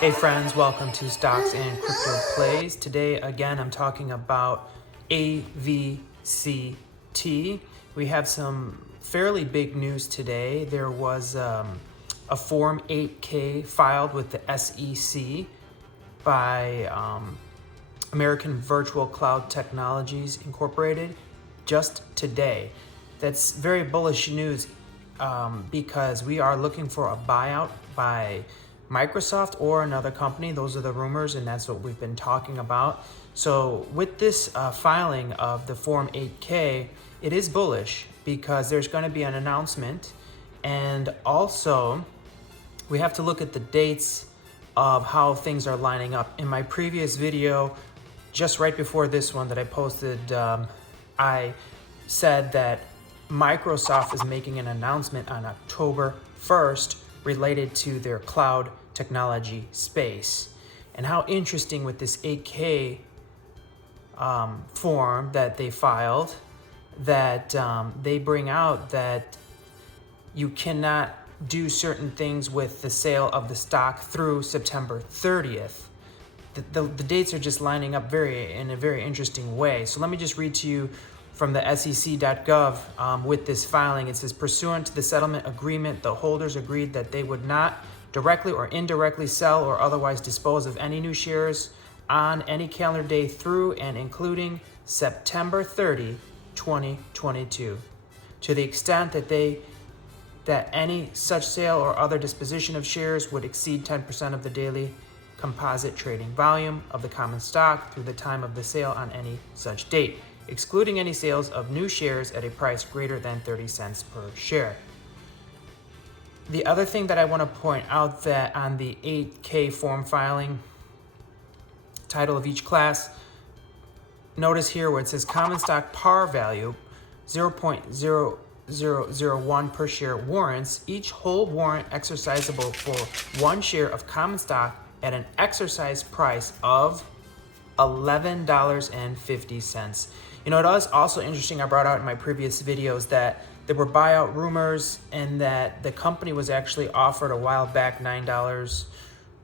Hey friends, welcome to Stocks and Crypto Plays. Today again I'm talking about Avct. We have some fairly big news today. There was a Form 8K filed with the SEC by American Virtual Cloud Technologies Incorporated just today. That's very bullish news because we are looking for a buyout by Microsoft or another company. Those are the rumors, and that's what we've been talking about. So with this filing of the Form 8K, it is bullish because there's going to be an announcement, and also we have to look at the dates of how things are lining up. In my previous video, just right before this one that I posted, I said that Microsoft is making an announcement on October 1st related to their cloud technology space. And how interesting with this 8K form that they filed, that they bring out that you cannot do certain things with the sale of the stock through September 30th. The dates are just lining up in a very interesting way. So let me just read to you from the sec.gov with this filing. It says, pursuant to the settlement agreement, the holders agreed that they would not directly or indirectly sell or otherwise dispose of any new shares on any calendar day through and including September 30, 2022. To the extent that any such sale or other disposition of shares would exceed 10% of the daily composite trading volume of the common stock through the time of the sale on any such date, excluding any sales of new shares at a price greater than 30 cents per share. The other thing that I want to point out, that on the 8K form filing, title of each class, notice here where it says common stock par value 0.0001 per share warrants, each whole warrant exercisable for one share of common stock at an exercise price of $11.50. You know, it was also interesting, I brought out in my previous videos that there were buyout rumors and that the company was actually offered a while back $9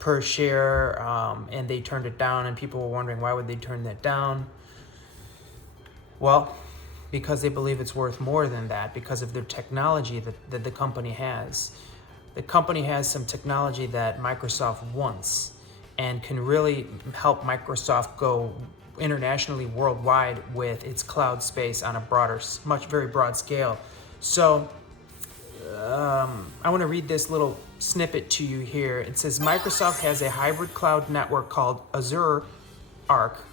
per share, and they turned it down, and people were wondering why would they turn that down. Well, because they believe it's worth more than that because of their technology that the company has. The company has some technology that Microsoft wants and can really help Microsoft go internationally, worldwide with its cloud space on a broader, very broad scale. So I want to read this little snippet to you here. It says Microsoft has a hybrid cloud network called Azure Arc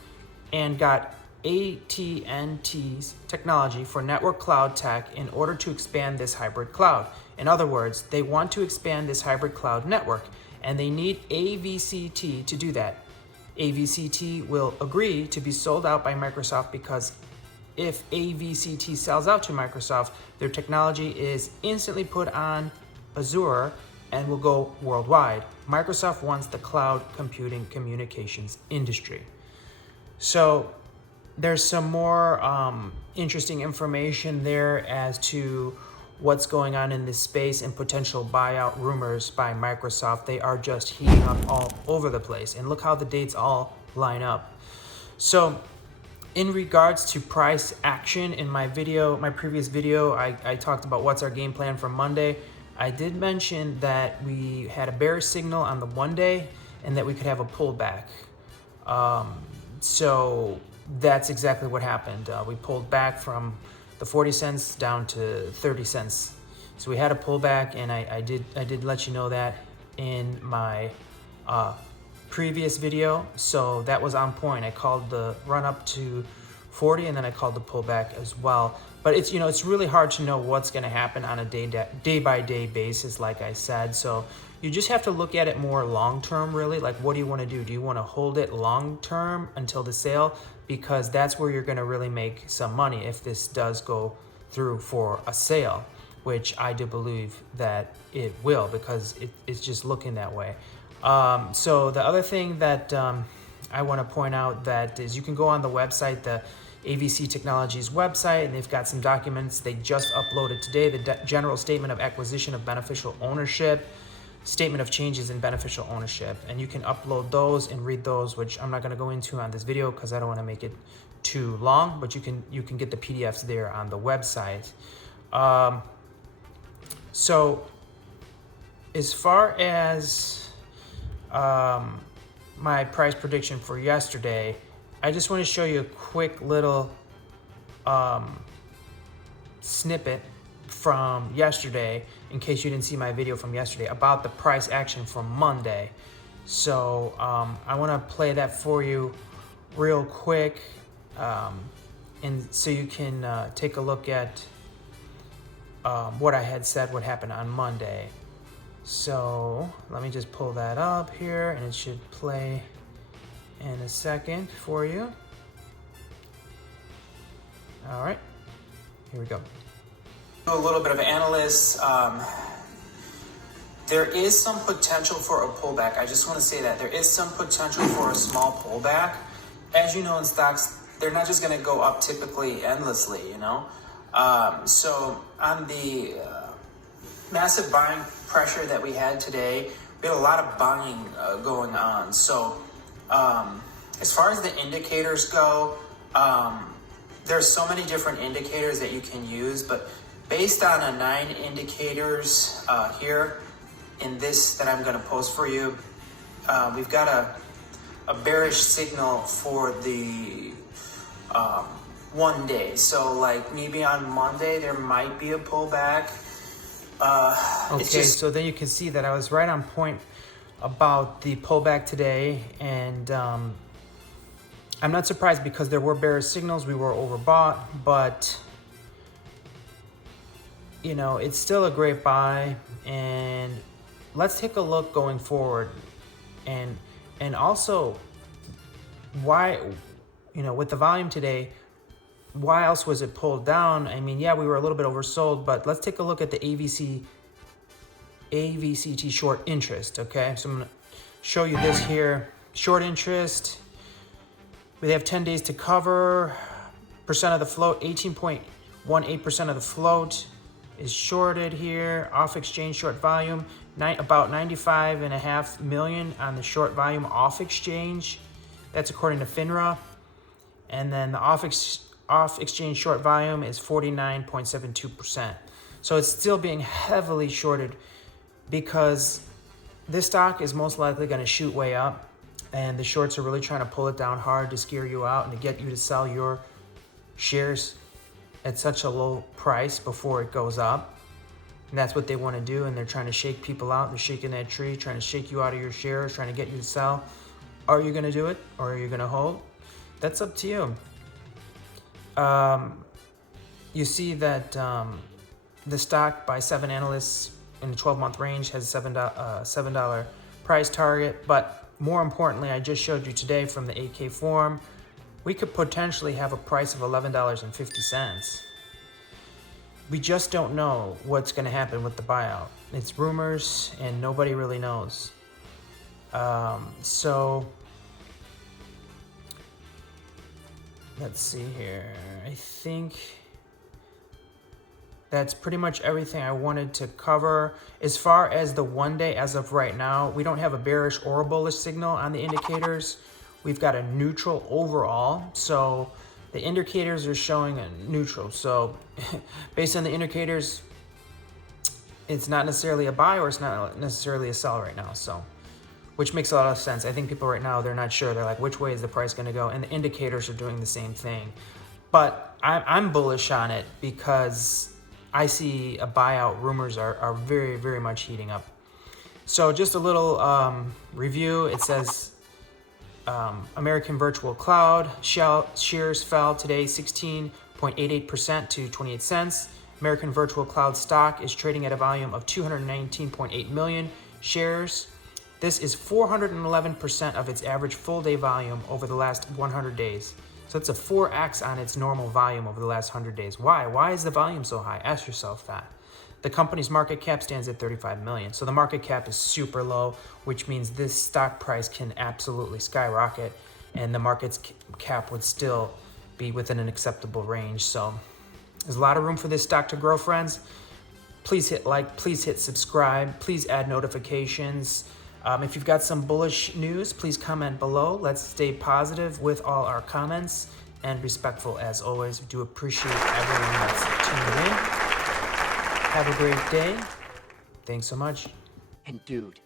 and got AT&T's technology for network cloud tech in order to expand this hybrid cloud. In other words, they want to expand this hybrid cloud network, and they need Avct to do that. Avct will agree to be sold out by Microsoft because if Avct sells out to Microsoft, their technology is instantly put on Azure and will go worldwide. Microsoft wants the cloud computing communications industry. So there's some more interesting information there as to what's going on in this space and potential buyout rumors by Microsoft. They are just heating up all over the place. And look how the dates all line up. So in regards to price action, in my previous video, I talked about what's our game plan for Monday. I did mention that we had a bearish signal on the 1 day and that we could have a pullback. So that's exactly what happened. We pulled back from the 40 cents down to 30 cents. So we had a pullback, and I did let you know that in my previous video. So that was on point. I called the run up to 40, and then I called the pullback as well. But it's really hard to know what's going to happen on a day by day basis, like I said. So you just have to look at it more long term, really. Like, what do you want to do? Do you want to hold it long term until the sale? Because that's where you're going to really make some money if this does go through for a sale, which I do believe that it will, because it's just looking that way. So the other thing that I want to point out that is, you can go on the website, the Avct Technologies website, and they've got some documents they just uploaded today. The general statement of acquisition of beneficial ownership, statement of changes in beneficial ownership, and you can upload those and read those, which I'm not going to go into on this video because I don't want to make it too long, but you can get the PDFs there on the website. So as far as my price prediction for yesterday, I just want to show you a quick little snippet from yesterday, in case you didn't see my video from yesterday, about the price action from Monday. So I want to play that for you real quick, and so you can take a look at what I had said would happen on Monday. So let me just pull that up here, and it should play in a second for you. All right, here we go. A little bit of analysts. There is some potential for a pullback. I just want to say that there is some potential for a small pullback. As you know, in stocks, they're not just going to go up typically endlessly, you know. So on the massive buying pressure that we had today, we had a lot of buying going on. So as far as the indicators go, there's so many different indicators that you can use, but based on a 9 indicators here in this that I'm going to post for you, we've got a bearish signal for the 1 day. So like maybe on Monday there might be a pullback. Okay, so then you can see that I was right on point about the pullback today, and I'm not surprised because there were bearish signals. We were overbought, but you know, it's still a great buy. And let's take a look going forward, and also why, you know, with the volume today, why else was it pulled down? I mean, yeah, we were a little bit oversold, but let's take a look at the AVCT short interest. Okay, so I'm gonna show you this here. Short interest, we have 10 days to cover. Percent of the float, 18.18% of the float is shorted here. Off exchange short volume, about 95.5 million on the short volume off exchange. That's according to FINRA. And then the off exchange short volume is 49.72%. So it's still being heavily shorted because this stock is most likely going to shoot way up, and the shorts are really trying to pull it down hard to scare you out and to get you to sell your shares at such a low price before it goes up. And that's what they want to do, and they're trying to shake people out. They're shaking that tree, trying to shake you out of your shares, trying to get you to sell. Are you going to do it, or are you going to hold? That's up to you. You see that the stock by 7 analysts in the 12-month range has a $7 price target. But more importantly, I just showed you today from the 8K form, we could potentially have a price of $11.50. We just don't know what's going to happen with the buyout. It's rumors, and nobody really knows. So let's see here. I think that's pretty much everything I wanted to cover. As far as the 1 day, as of right now, we don't have a bearish or a bullish signal on the indicators. We've got a neutral overall. So the indicators are showing a neutral. So based on the indicators, it's not necessarily a buy or it's not necessarily a sell right now. So, which makes a lot of sense. I think people right now, they're not sure. They're like, which way is the price going to go? And the indicators are doing the same thing. But I'm bullish on it because I see a buyout. Rumors are very, very much heating up. So just a little review. It says American Virtual Cloud shares fell today 16.88% to 28 cents. American Virtual Cloud stock is trading at a volume of 219.8 million shares. This is 411% of its average full day volume over the last 100 days. So it's a 4x on its normal volume over the last 100 days. Why? Why is the volume so high? Ask yourself that. The company's market cap stands at 35 million. So the market cap is super low, which means this stock price can absolutely skyrocket, and the market's cap would still be within an acceptable range. So there's a lot of room for this stock to grow, friends. Please hit like, please hit subscribe, please add notifications. If you've got some bullish news, please comment below. Let's stay positive with all our comments and respectful as always. We do appreciate everyone that's tuning in. Have a great day. Thanks so much. And dude.